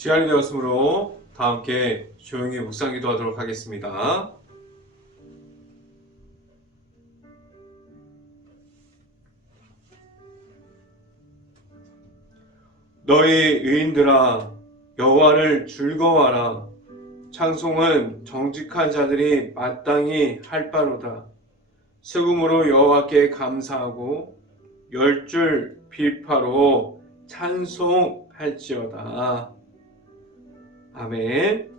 시간이 되었으므로 다 함께 조용히 묵상 기도하도록 하겠습니다. 너희 의인들아 여호와를 즐거워하라. 찬송은 정직한 자들이 마땅히 할 바로다. 수금으로 여호와께 감사하고 열 줄 비파로 찬송할지어다. 아멘.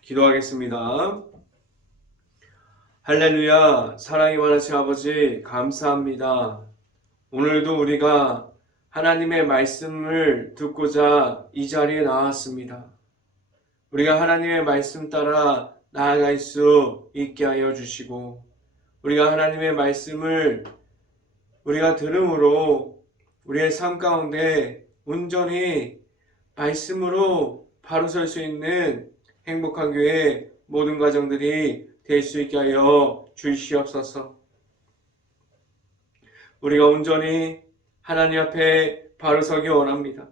기도하겠습니다. 할렐루야. 사랑이 많으신 아버지 감사합니다. 오늘도 우리가 하나님의 말씀을 듣고자 이 자리에 나왔습니다. 우리가 하나님의 말씀 따라 나아갈 수 있게 하여 주시고, 우리가 하나님의 말씀을 우리가 들음으로 우리의 삶 가운데 온전히 말씀으로 바로 설 수 있는 행복한 교회 모든 가정들이 될 수 있게 하여 주시옵소서. 우리가 온전히 하나님 앞에 바로 서기 원합니다.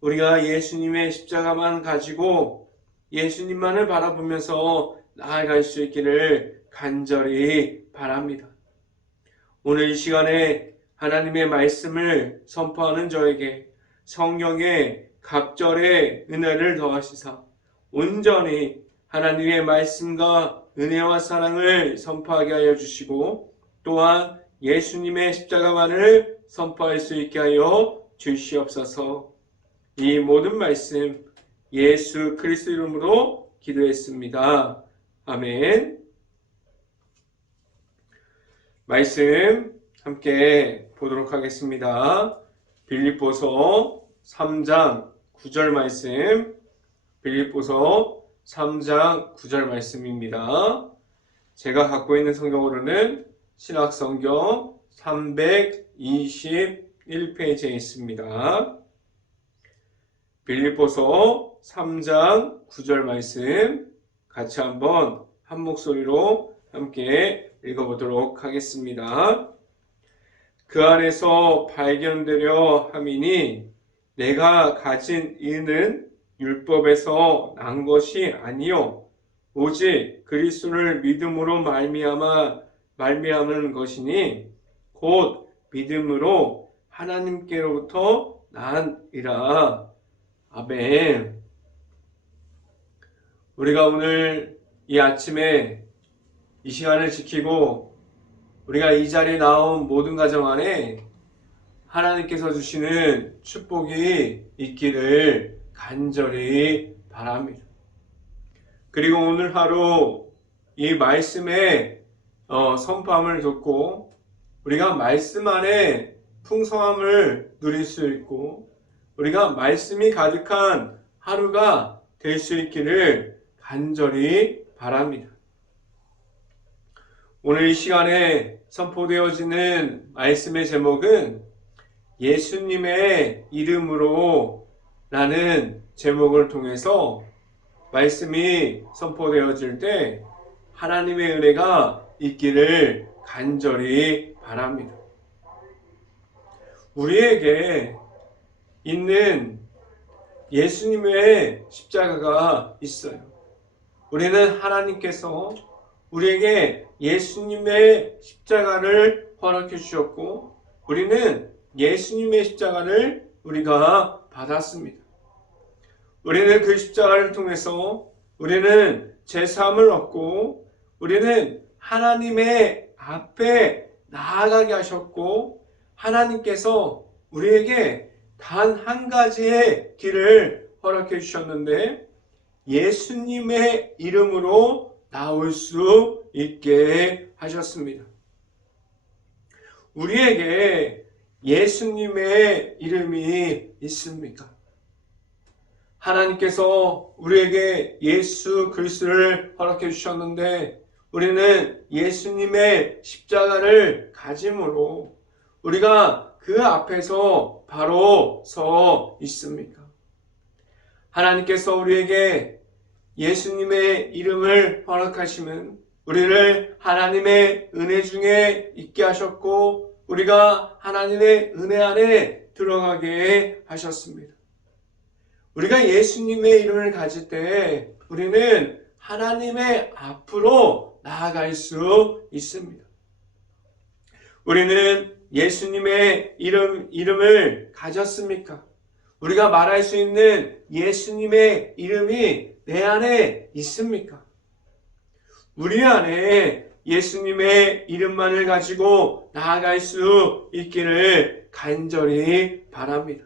우리가 예수님의 십자가만 가지고 예수님만을 바라보면서 나아갈 수 있기를 간절히 바랍니다. 오늘 이 시간에 하나님의 말씀을 선포하는 저에게 성령의 갑절의 은혜를 더하시사 온전히 하나님의 말씀과 은혜와 사랑을 선포하게 하여 주시고, 또한 예수님의 십자가만을 선포할 수 있게 하여 주시옵소서. 이 모든 말씀 예수 그리스도 이름으로 기도했습니다. 아멘. 말씀 함께 보도록 하겠습니다. 빌립보서 3장 9절 말씀, 빌립보서 3장 9절 말씀입니다. 제가 갖고 있는 성경으로는 신약성경 321페이지에 있습니다. 빌립보서 3장 9절 말씀 같이 한번 한 목소리로 함께 읽어보도록 하겠습니다. 그 안에서 발견되려 함이니 내가 가진 이는 율법에서 난 것이 아니요 오직 그리스도를 믿음으로 말미암은 것이니 곧 믿음으로 하나님께로부터 난이라. 아멘. 우리가 오늘 이 아침에 이 시간을 지키고 우리가 이 자리에 나온 모든 가정 안에 하나님께서 주시는 축복이 있기를 간절히 바랍니다. 그리고 오늘 하루 이 말씀의 선포함을 듣고 우리가 말씀 안에 풍성함을 누릴 수 있고 우리가 말씀이 가득한 하루가 될 수 있기를 간절히 바랍니다. 오늘 이 시간에 선포되어지는 말씀의 제목은 예수님의 이름으로 라는 제목을 통해서 말씀이 선포되어질 때 하나님의 은혜가 있기를 간절히 바랍니다. 우리에게 있는 예수님의 십자가가 있어요. 우리는 하나님께서 우리에게 예수님의 십자가를 허락해 주셨고 우리는 예수님의 십자가를 우리가 받았습니다. 우리는 그 십자가를 통해서 우리는 제사함을 얻고 우리는 하나님의 앞에 나아가게 하셨고 하나님께서 우리에게 단 한 가지의 길을 허락해 주셨는데 예수님의 이름으로 나올 수 있게 하셨습니다. 우리에게 예수님의 이름이 있습니까? 하나님께서 우리에게 예수 그리스도를 허락해 주셨는데 우리는 예수님의 십자가를 가짐으로 우리가 그 앞에서 바로 서 있습니까? 하나님께서 우리에게 예수님의 이름을 허락하시면 우리를 하나님의 은혜 중에 있게 하셨고 우리가 하나님의 은혜 안에 들어가게 하셨습니다. 우리가 예수님의 이름을 가질 때 우리는 하나님의 앞으로 나아갈 수 있습니다. 우리는 예수님의 이름을 가졌습니까? 우리가 말할 수 있는 예수님의 이름이 내 안에 있습니까? 우리 안에 예수님의 이름만을 가지고 나아갈 수 있기를 간절히 바랍니다.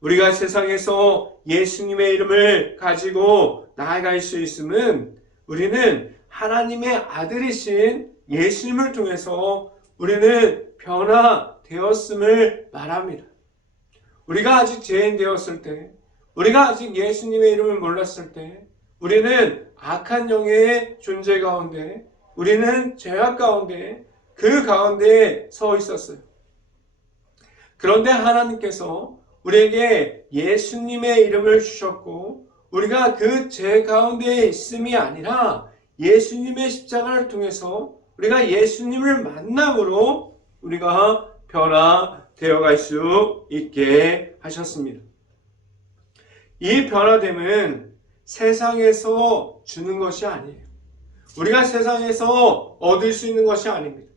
우리가 세상에서 예수님의 이름을 가지고 나아갈 수 있음은 우리는 하나님의 아들이신 예수님을 통해서 우리는 변화되었음을 말합니다. 우리가 아직 죄인 되었을 때, 우리가 아직 예수님의 이름을 몰랐을 때, 우리는 악한 영의 존재 가운데, 우리는 죄악 가운데, 그 가운데에 서 있었어요. 그런데 하나님께서 우리에게 예수님의 이름을 주셨고, 우리가 그 죄 가운데에 있음이 아니라 예수님의 십자가를 통해서 우리가 예수님을 만남으로 우리가 변화되어 갈 수 있게 하셨습니다. 이 변화됨은 세상에서 주는 것이 아니에요. 우리가 세상에서 얻을 수 있는 것이 아닙니다.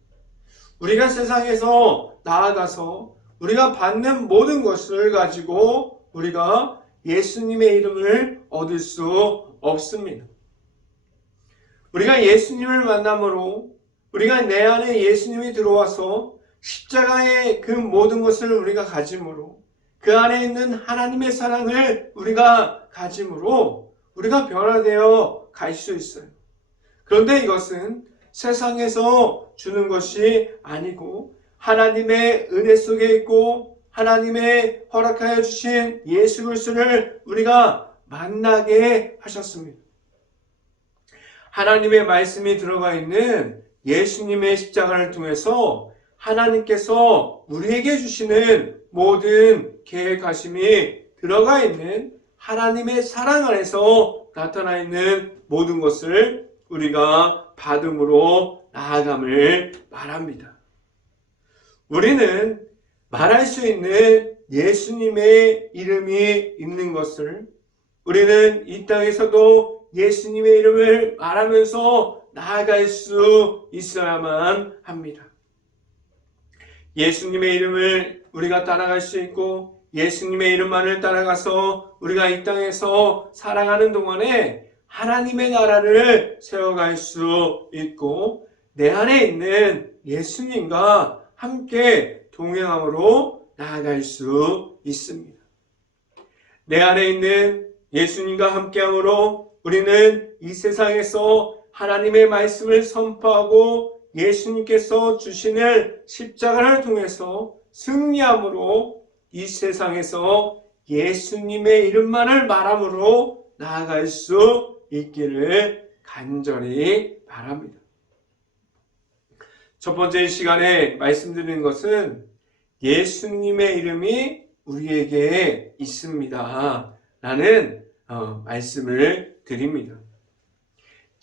우리가 세상에서 나아가서 우리가 받는 모든 것을 가지고 우리가 예수님의 이름을 얻을 수 없습니다. 우리가 예수님을 만남으로 우리가 내 안에 예수님이 들어와서 십자가의 그 모든 것을 우리가 가짐으로 그 안에 있는 하나님의 사랑을 우리가 가짐으로 우리가 변화되어 갈 수 있어요. 그런데 이것은 세상에서 주는 것이 아니고 하나님의 은혜 속에 있고 하나님의 허락하여 주신 예수 그리스도를 우리가 만나게 하셨습니다. 하나님의 말씀이 들어가 있는 예수님의 십자가를 통해서 하나님께서 우리에게 주시는 모든 계획하심이 들어가 있는 하나님의 사랑 안에서 나타나 있는 모든 것을 우리가 받음으로 나아감을 말합니다. 우리는 말할 수 있는 예수님의 이름이 있는 것을 우리는 이 땅에서도 예수님의 이름을 말하면서 나아갈 수 있어야만 합니다. 예수님의 이름을 우리가 따라갈 수 있고 예수님의 이름만을 따라가서 우리가 이 땅에서 살아가는 동안에 하나님의 나라를 세워갈 수 있고 내 안에 있는 예수님과 함께 동행함으로 나아갈 수 있습니다. 내 안에 있는 예수님과 함께함으로 우리는 이 세상에서 하나님의 말씀을 선포하고 예수님께서 주시는 십자가를 통해서 승리함으로 이 세상에서 예수님의 이름만을 말함으로 나아갈 수 있기를 간절히 바랍니다. 첫 번째 시간에 말씀드린 것은 예수님의 이름이 우리에게 있습니다 라는 말씀을 드립니다.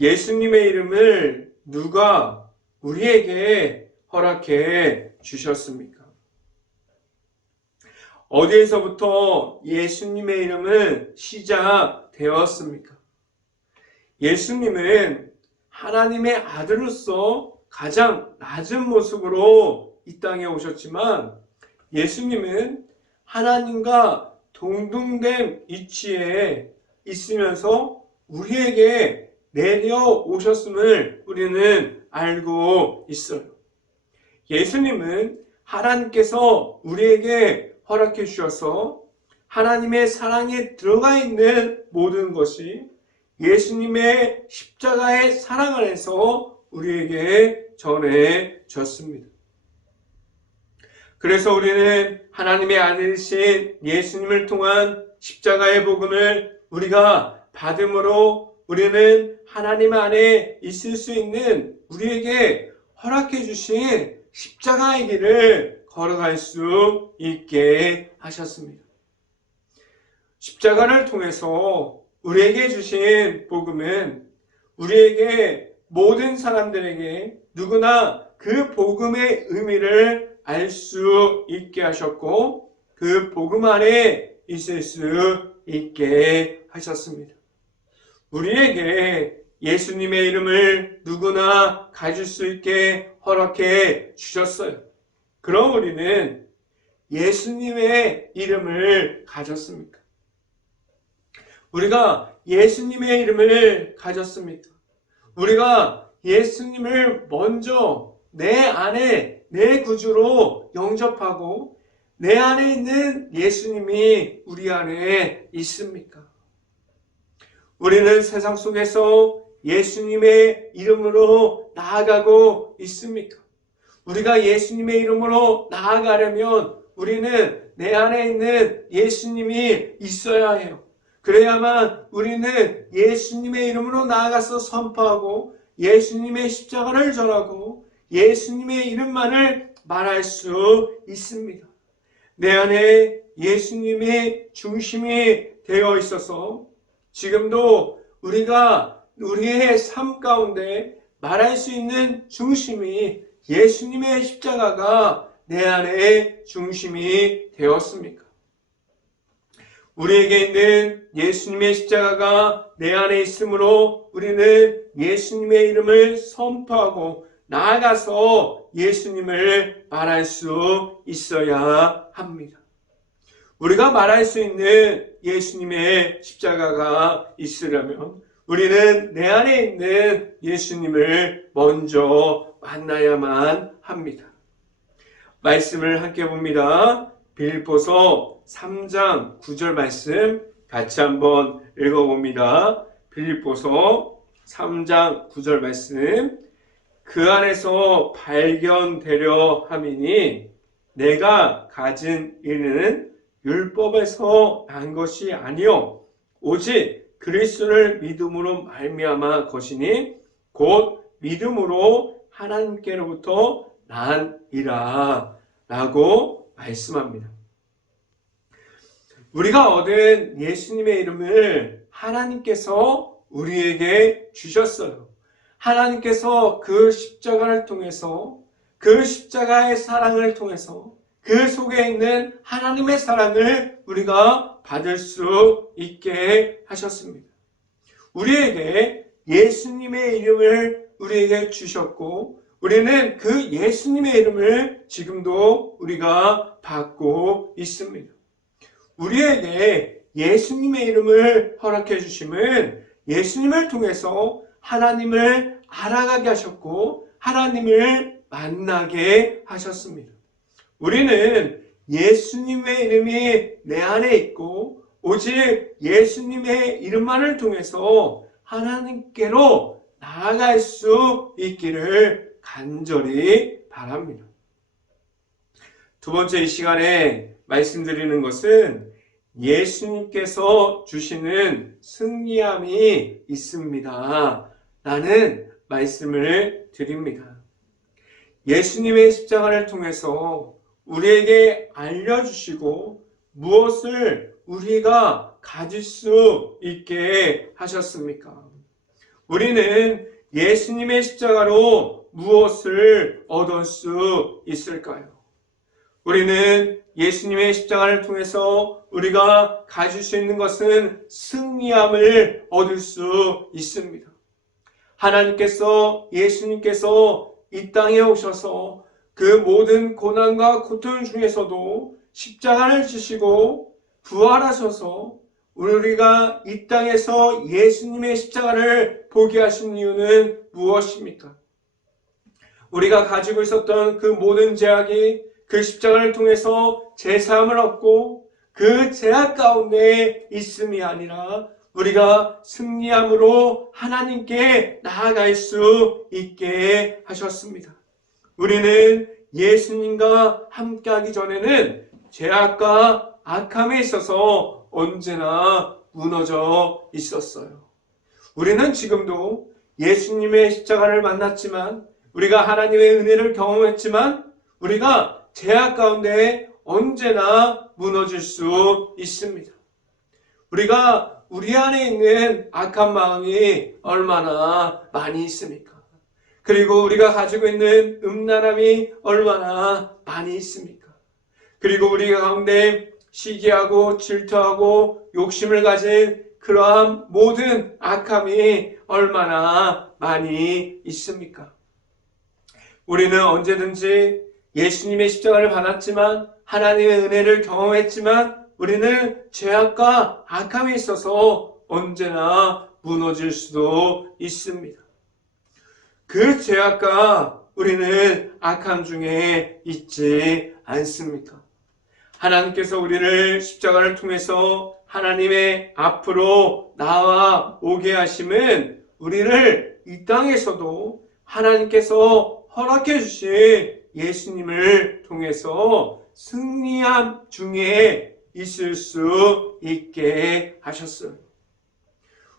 예수님의 이름을 누가 우리에게 허락해 주셨습니까? 어디에서부터 예수님의 이름은 시작되었습니까? 예수님은 하나님의 아들로서 가장 낮은 모습으로 이 땅에 오셨지만 예수님은 하나님과 동등된 위치에 있으면서 우리에게 내려오셨음을 우리는 알고 있어요. 예수님은 하나님께서 우리에게 허락해 주셔서 하나님의 사랑에 들어가 있는 모든 것이 예수님의 십자가의 사랑 안에서 우리에게 전해졌습니다. 그래서 우리는 하나님의 아들이신 예수님을 통한 십자가의 복음을 우리가 받음으로 우리는 하나님 안에 있을 수 있는 우리에게 허락해 주신 십자가의 길을 걸어갈 수 있게 하셨습니다. 십자가를 통해서 우리에게 주신 복음은 우리에게 모든 사람들에게 누구나 그 복음의 의미를 알 수 있게 하셨고 그 복음 안에 있을 수 있게 하셨습니다. 우리에게 예수님의 이름을 누구나 가질 수 있게 허락해 주셨어요. 그럼 우리는 예수님의 이름을 가졌습니까? 우리가 예수님의 이름을 가졌습니까? 우리가 예수님을 먼저 내 안에 내 구주로 영접하고 내 안에 있는 예수님이 우리 안에 있습니까? 우리는 세상 속에서 예수님의 이름으로 나아가고 있습니까? 우리가 예수님의 이름으로 나아가려면 우리는 내 안에 있는 예수님이 있어야 해요. 그래야만 우리는 예수님의 이름으로 나아가서 선포하고 예수님의 십자가를 전하고 예수님의 이름만을 말할 수 있습니다. 내 안에 예수님의 중심이 되어 있어서 지금도 우리가 우리의 삶 가운데 말할 수 있는 중심이 예수님의 십자가가 내 안에 중심이 되었습니까? 우리에게 있는 예수님의 십자가가 내 안에 있으므로 우리는 예수님의 이름을 선포하고 나아가서 예수님을 말할 수 있어야 합니다. 우리가 말할 수 있는 예수님의 십자가가 있으려면 우리는 내 안에 있는 예수님을 먼저 만나야만 합니다. 말씀을 함께 봅니다. 빌립보서 3장 9절 말씀 같이 한번 읽어봅니다. 빌립보서 3장 9절 말씀 그 안에서 발견되려 함이니 내가 가진 이는 율법에서 난 것이 아니요 오직 그리스도를 믿음으로 말미암아 것이니 곧 믿음으로 하나님께로부터 난이라 라고 말씀합니다. 우리가 얻은 예수님의 이름을 하나님께서 우리에게 주셨어요. 하나님께서 그 십자가를 통해서 그 십자가의 사랑을 통해서 그 속에 있는 하나님의 사랑을 우리가 받을 수 있게 하셨습니다. 우리에게 예수님의 이름을 우리에게 주셨고 우리는 그 예수님의 이름을 지금도 우리가 받고 있습니다. 우리에게 예수님의 이름을 허락해 주심은 예수님을 통해서 하나님을 알아가게 하셨고 하나님을 만나게 하셨습니다. 우리는 예수님의 이름이 내 안에 있고 오직 예수님의 이름만을 통해서 하나님께로 나아갈 수 있기를 간절히 바랍니다. 두 번째 이 시간에 말씀드리는 것은 예수님께서 주시는 승리함이 있습니다. 라는 말씀을 드립니다. 예수님의 십자가를 통해서 우리에게 알려주시고 무엇을 우리가 가질 수 있게 하셨습니까? 우리는 예수님의 십자가로 무엇을 얻을 수 있을까요? 우리는 예수님의 십자가를 통해서 우리가 가질 수 있는 것은 승리함을 얻을 수 있습니다. 하나님께서 예수님께서 이 땅에 오셔서 그 모든 고난과 고통 중에서도 십자가를 지시고 부활하셔서 우리가 이 땅에서 예수님의 십자가를 보게 하신 이유는 무엇입니까? 우리가 가지고 있었던 그 모든 죄악이 그 십자가를 통해서 제사함을 얻고 그 죄악 가운데 있음이 아니라 우리가 승리함으로 하나님께 나아갈 수 있게 하셨습니다. 우리는 예수님과 함께하기 전에는 죄악과 악함에 있어서 언제나 무너져 있었어요. 우리는 지금도 예수님의 십자가를 만났지만 우리가 하나님의 은혜를 경험했지만 우리가 죄악 가운데 언제나 무너질 수 있습니다. 우리가 우리 안에 있는 악한 마음이 얼마나 많이 있습니까? 그리고 우리가 가지고 있는 음란함이 얼마나 많이 있습니까? 그리고 우리가 가운데 시기하고 질투하고 욕심을 가진 그러한 모든 악함이 얼마나 많이 있습니까? 우리는 언제든지 예수님의 십자가를 받았지만 하나님의 은혜를 경험했지만 우리는 죄악과 악함에 있어서 언제나 무너질 수도 있습니다. 그 죄악과 우리는 악함 중에 있지 않습니까? 하나님께서 우리를 십자가를 통해서 하나님의 앞으로 나와 오게 하심은 우리를 이 땅에서도 하나님께서 허락해 주신 예수님을 통해서 승리함 중에 있을 수 있게 하셨어요.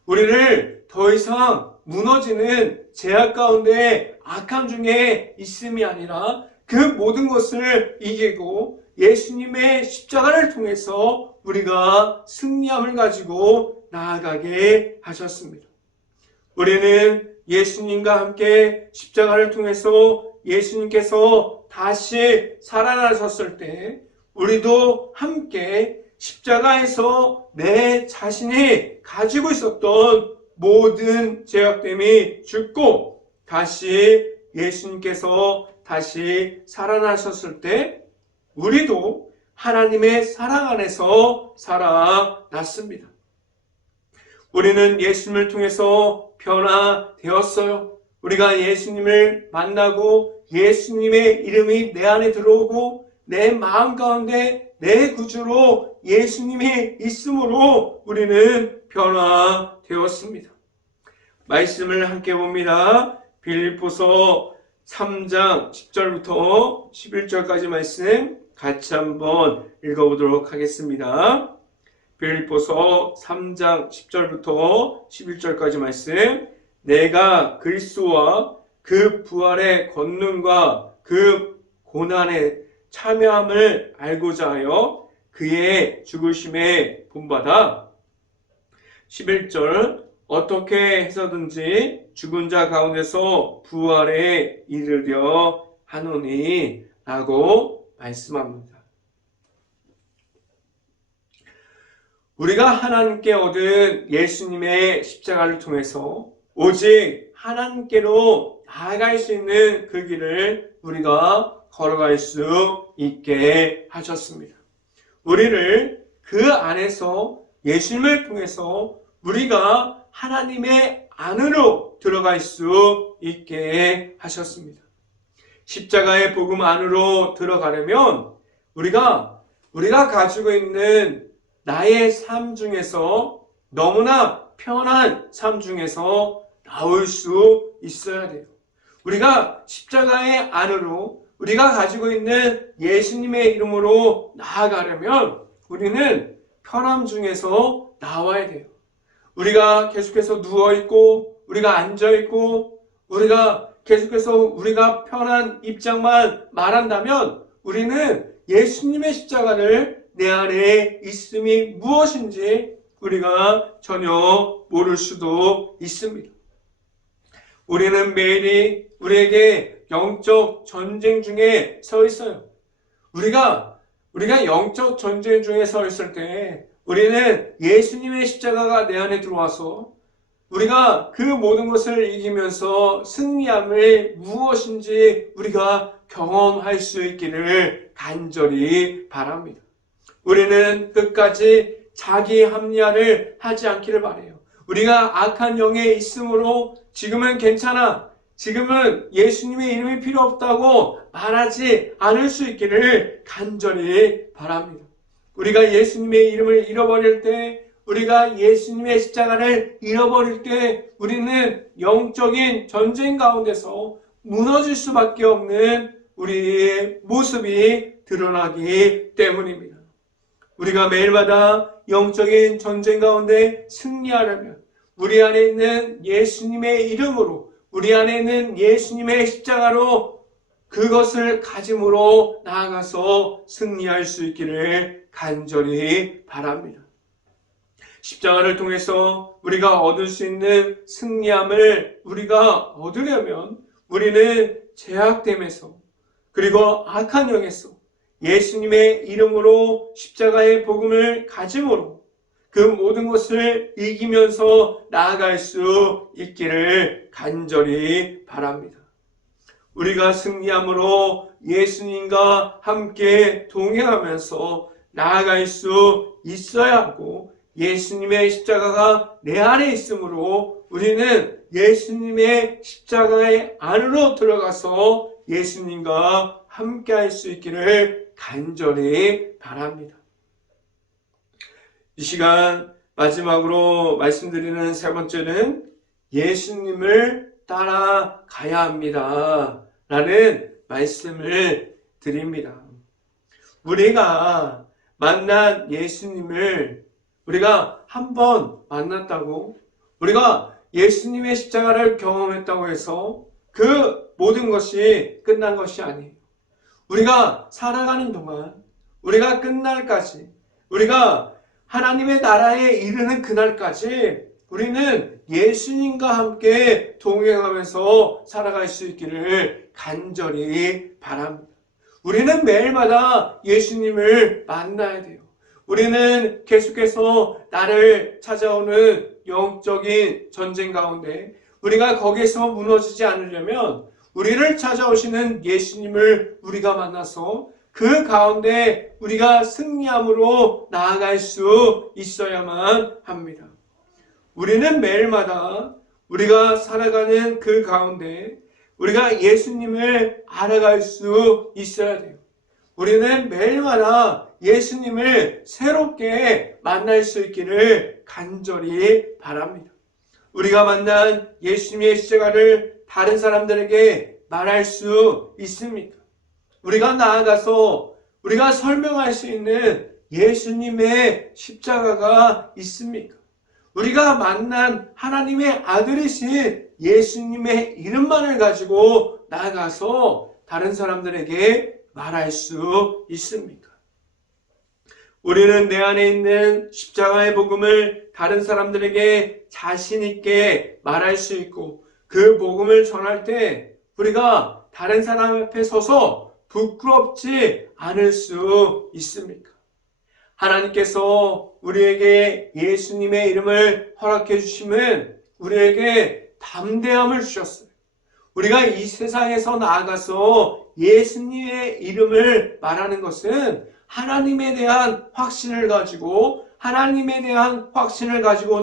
우리를 더 이상 무너지는 죄악 가운데 악함 중에 있음이 아니라 그 모든 것을 이기고 예수님의 십자가를 통해서 우리가 승리함을 가지고 나아가게 하셨습니다. 우리는 예수님과 함께 십자가를 통해서 예수님께서 다시 살아나셨을 때 우리도 함께 십자가에서 내 자신이 가지고 있었던 모든 죄악됨이 죽고 다시 예수님께서 다시 살아나셨을 때 우리도 하나님의 사랑 안에서 살아났습니다. 우리는 예수님을 통해서 변화되었어요. 우리가 예수님을 만나고 예수님의 이름이 내 안에 들어오고 내 마음 가운데 내 구주로 예수님이 있음으로 우리는 변화되었습니다. 말씀을 함께 봅니다. 빌립보서 3장 10절부터 11절까지 말씀 같이 한번 읽어보도록 하겠습니다. 빌립보서 3장 10절부터 11절까지 말씀. 내가 그리스도와 그 부활의 권능과 그 고난의 참여함을 알고자 하여 그의 죽으심에 본받아 11절 어떻게 해서든지 죽은 자 가운데서 부활에 이르려 하노니 라고 말씀합니다. 우리가 하나님께 얻은 예수님의 십자가를 통해서 오직 하나님께로 나아갈 수 있는 그 길을 우리가 걸어갈 수 있게 하셨습니다. 우리를 그 안에서 예수님을 통해서 우리가 하나님의 안으로 들어갈 수 있게 하셨습니다. 십자가의 복음 안으로 들어가려면 우리가 가지고 있는 나의 삶 중에서 너무나 편한 삶 중에서 나올 수 있어야 돼요. 우리가 십자가의 안으로 우리가 가지고 있는 예수님의 이름으로 나아가려면 우리는 편함 중에서 나와야 돼요. 우리가 계속해서 누워있고 우리가 앉아있고 우리가 계속해서 우리가 편한 입장만 말한다면 우리는 예수님의 십자가를 내 안에 있음이 무엇인지 우리가 전혀 모를 수도 있습니다. 우리는 매일이 우리에게 영적 전쟁 중에 서 있어요. 우리가 영적 전쟁 중에 서 있을 때 우리는 예수님의 십자가가 내 안에 들어와서 우리가 그 모든 것을 이기면서 승리함을 무엇인지 우리가 경험할 수 있기를 간절히 바랍니다. 우리는 끝까지 자기 합리화를 하지 않기를 바라요. 우리가 악한 영에 있으므로 지금은 괜찮아. 지금은 예수님의 이름이 필요 없다고 말하지 않을 수 있기를 간절히 바랍니다. 우리가 예수님의 이름을 잃어버릴 때, 우리가 예수님의 십자가를 잃어버릴 때 우리는 영적인 전쟁 가운데서 무너질 수밖에 없는 우리의 모습이 드러나기 때문입니다. 우리가 매일마다 영적인 전쟁 가운데 승리하려면 우리 안에 있는 예수님의 이름으로 우리 안에 있는 예수님의 십자가로 그것을 가짐으로 나아가서 승리할 수 있기를 간절히 바랍니다. 십자가를 통해서 우리가 얻을 수 있는 승리함을 우리가 얻으려면 우리는 죄악됨에서 그리고 악한 영에서 예수님의 이름으로 십자가의 복음을 가짐으로 그 모든 것을 이기면서 나아갈 수 있기를 간절히 바랍니다. 우리가 승리함으로 예수님과 함께 동행하면서 나아갈 수 있어야 하고, 예수님의 십자가가 내 안에 있으므로 우리는 예수님의 십자가의 안으로 들어가서 예수님과 함께 할 수 있기를 간절히 바랍니다. 이 시간 마지막으로 말씀드리는 세 번째는 예수님을 따라가야 합니다 라는 말씀을 드립니다. 우리가 만난 예수님을 우리가 한 번 만났다고, 우리가 예수님의 십자가를 경험했다고 해서 그 모든 것이 끝난 것이 아니에요. 우리가 살아가는 동안, 우리가 끝날까지, 우리가 하나님의 나라에 이르는 그날까지 우리는 예수님과 함께 동행하면서 살아갈 수 있기를 간절히 바랍니다. 우리는 매일마다 예수님을 만나야 돼요. 우리는 계속해서 나를 찾아오는 영적인 전쟁 가운데 우리가 거기에서 무너지지 않으려면 우리를 찾아오시는 예수님을 우리가 만나서 그 가운데 우리가 승리함으로 나아갈 수 있어야만 합니다. 우리는 매일마다 우리가 살아가는 그 가운데 우리가 예수님을 알아갈 수 있어야 돼요. 우리는 매일마다 예수님을 새롭게 만날 수 있기를 간절히 바랍니다. 우리가 만난 예수님의 십자가를 다른 사람들에게 말할 수 있습니까? 우리가 나아가서 우리가 설명할 수 있는 예수님의 십자가가 있습니까? 우리가 만난 하나님의 아들이신 예수님의 이름만을 가지고 나아가서 다른 사람들에게 말할 수 있습니까? 우리는 내 안에 있는 십자가의 복음을 다른 사람들에게 자신 있게 말할 수 있고, 그 복음을 전할 때 우리가 다른 사람 앞에 서서 부끄럽지 않을 수 있습니까? 하나님께서 우리에게 예수님의 이름을 허락해 주심은 우리에게 담대함을 주셨어요. 우리가 이 세상에서 나아가서 예수님의 이름을 말하는 것은 하나님에 대한 확신을 가지고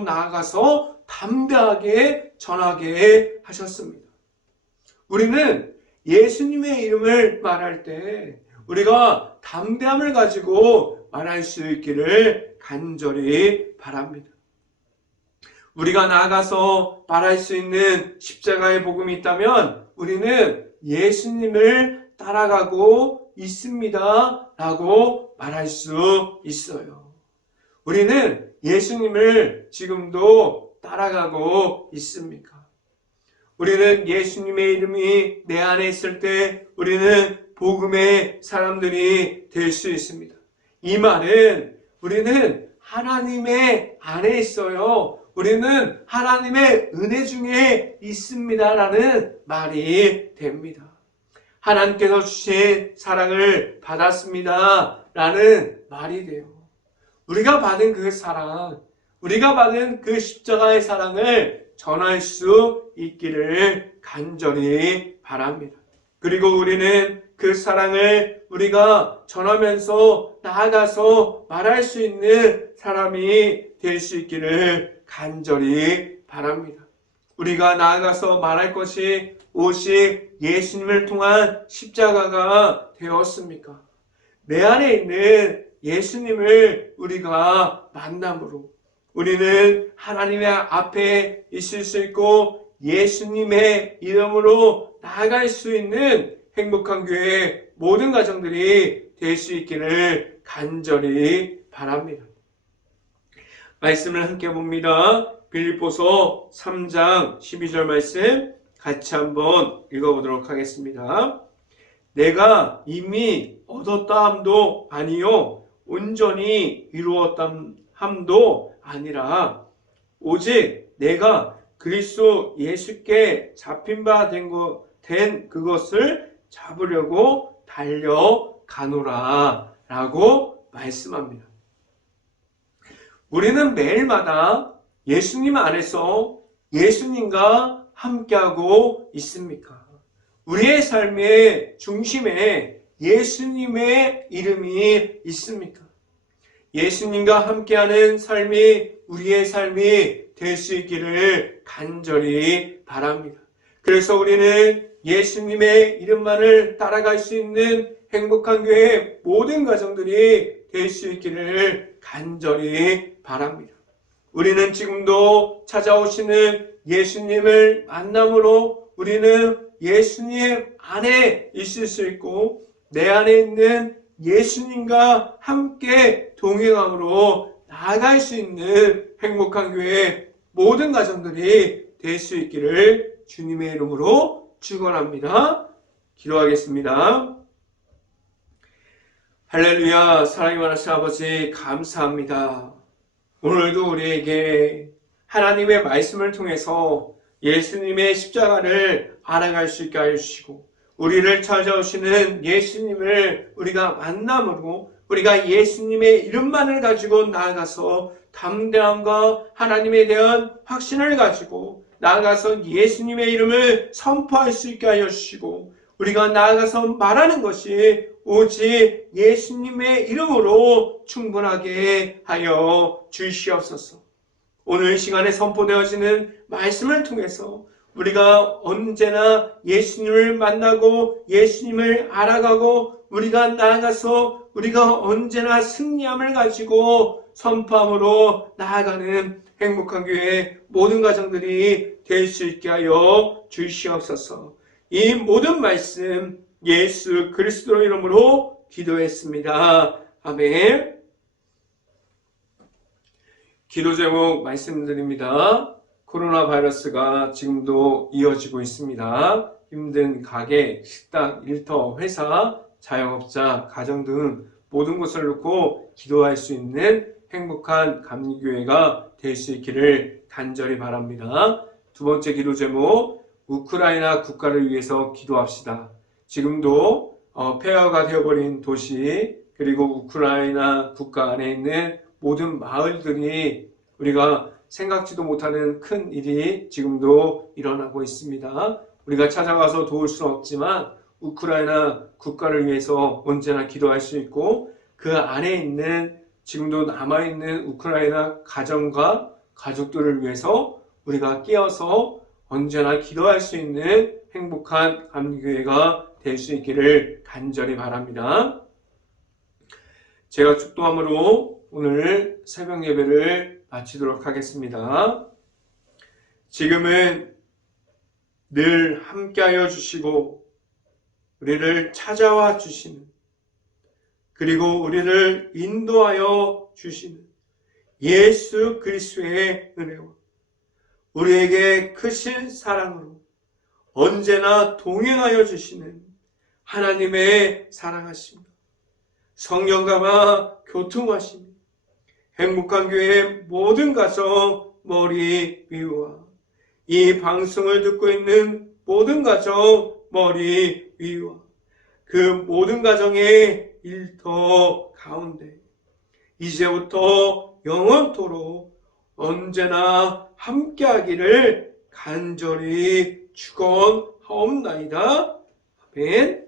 나아가서 담대하게 전하게 하셨습니다. 우리는 예수님의 이름을 말할 때 우리가 담대함을 가지고 말할 수 있기를 간절히 바랍니다. 우리가 나아가서 말할 수 있는 십자가의 복음이 있다면 우리는 예수님을 따라가고 있습니다 라고 말할 수 있어요. 우리는 예수님을 지금도 따라가고 있습니까? 우리는 예수님의 이름이 내 안에 있을 때 우리는 복음의 사람들이 될 수 있습니다. 이 말은 우리는 하나님의 안에 있어요. 우리는 하나님의 은혜 중에 있습니다라는 말이 됩니다. 하나님께서 주신 사랑을 받았습니다라는 말이 돼요. 우리가 받은 그 사랑, 우리가 받은 그 십자가의 사랑을 전할 수 있기를 간절히 바랍니다. 그리고 우리는 그 사랑을 우리가 전하면서 나아가서 말할 수 있는 사람이 될 수 있기를 간절히 바랍니다. 우리가 나아가서 말할 것이 오직 예수님을 통한 십자가가 되었습니까? 내 안에 있는 예수님을 우리가 만남으로 우리는 하나님의 앞에 있을 수 있고 예수님의 이름으로 나아갈 수 있는 행복한 교회 모든 가정들이 될 수 있기를 간절히 바랍니다. 말씀을 함께 봅니다. 빌립보서 3장 12절 말씀 같이 한번 읽어보도록 하겠습니다. 내가 이미 얻었다 함도 아니요 온전히 이루었다 함도 아니라 오직 내가 그리스도 예수께 잡힌 바 된 된 그것을 잡으려고 달려가노라 라고 말씀합니다. 우리는 매일마다 예수님 안에서 예수님과 함께하고 있습니까? 우리의 삶의 중심에 예수님의 이름이 있습니까? 예수님과 함께하는 삶이 우리의 삶이 될 수 있기를 간절히 바랍니다. 그래서 우리는 예수님의 이름만을 따라갈 수 있는 행복한 교회 모든 가정들이 될 수 있기를 간절히 바랍니다. 우리는 지금도 찾아오시는 예수님을 만남으로 우리는 예수님 안에 있을 수 있고 내 안에 있는 예수님과 함께 동행함으로 나아갈 수 있는 행복한 교회 모든 가정들이 될 수 있기를 주님의 이름으로 축원합니다. 기도하겠습니다. 할렐루야. 사랑이 많으신 아버지 감사합니다. 오늘도 우리에게 하나님의 말씀을 통해서 예수님의 십자가를 알아갈 수 있게 하여 주시고 우리를 찾아오시는 예수님을 우리가 만남으로 우리가 예수님의 이름만을 가지고 나아가서 담대함과 하나님에 대한 확신을 가지고 나아가서 예수님의 이름을 선포할 수 있게 하여 주시고 우리가 나아가서 말하는 것이 오직 예수님의 이름으로 충분하게 하여 주시옵소서. 오늘 시간에 선포되어지는 말씀을 통해서 우리가 언제나 예수님을 만나고 예수님을 알아가고 우리가 나아가서 우리가 언제나 승리함을 가지고 선포함으로 나아가는 행복한 교회 모든 가정들이 될 수 있게 하여 주시옵소서. 이 모든 말씀 예수 그리스도 이름으로 기도했습니다. 아멘. 기도 제목 말씀드립니다. 코로나 바이러스가 지금도 이어지고 있습니다. 힘든 가게, 식당, 일터, 회사, 자영업자, 가정 등 모든 것을 놓고 기도할 수 있는 행복한 감리교회가 될 수 있기를 간절히 바랍니다. 두 번째 기도 제목, 우크라이나 국가를 위해서 기도합시다. 지금도 폐허가 되어버린 도시 그리고 우크라이나 국가 안에 있는 모든 마을들이 우리가 생각지도 못하는 큰 일이 지금도 일어나고 있습니다. 우리가 찾아가서 도울 수는 없지만 우크라이나 국가를 위해서 언제나 기도할 수 있고 그 안에 있는 지금도 남아있는 우크라이나 가정과 가족들을 위해서 우리가 끼어서 언제나 기도할 수 있는 행복한 감리교회가 될 수 있기를 간절히 바랍니다. 제가 축도함으로 오늘 새벽 예배를 마치도록 하겠습니다. 지금은 늘 함께하여 주시고 우리를 찾아와 주시는 그리고 우리를 인도하여 주시는 예수 그리스도의 은혜와 우리에게 크신 사랑으로 언제나 동행하여 주시는 하나님의 사랑하심과 성령과 교통하심이 행복한 교회의 모든 가정 머리 위와 이 방송을 듣고 있는 모든 가정 머리 위와 그 모든 가정의 일터 가운데 이제부터 영원토록 언제나 함께하기를 간절히 축원하옵나이다. 아멘.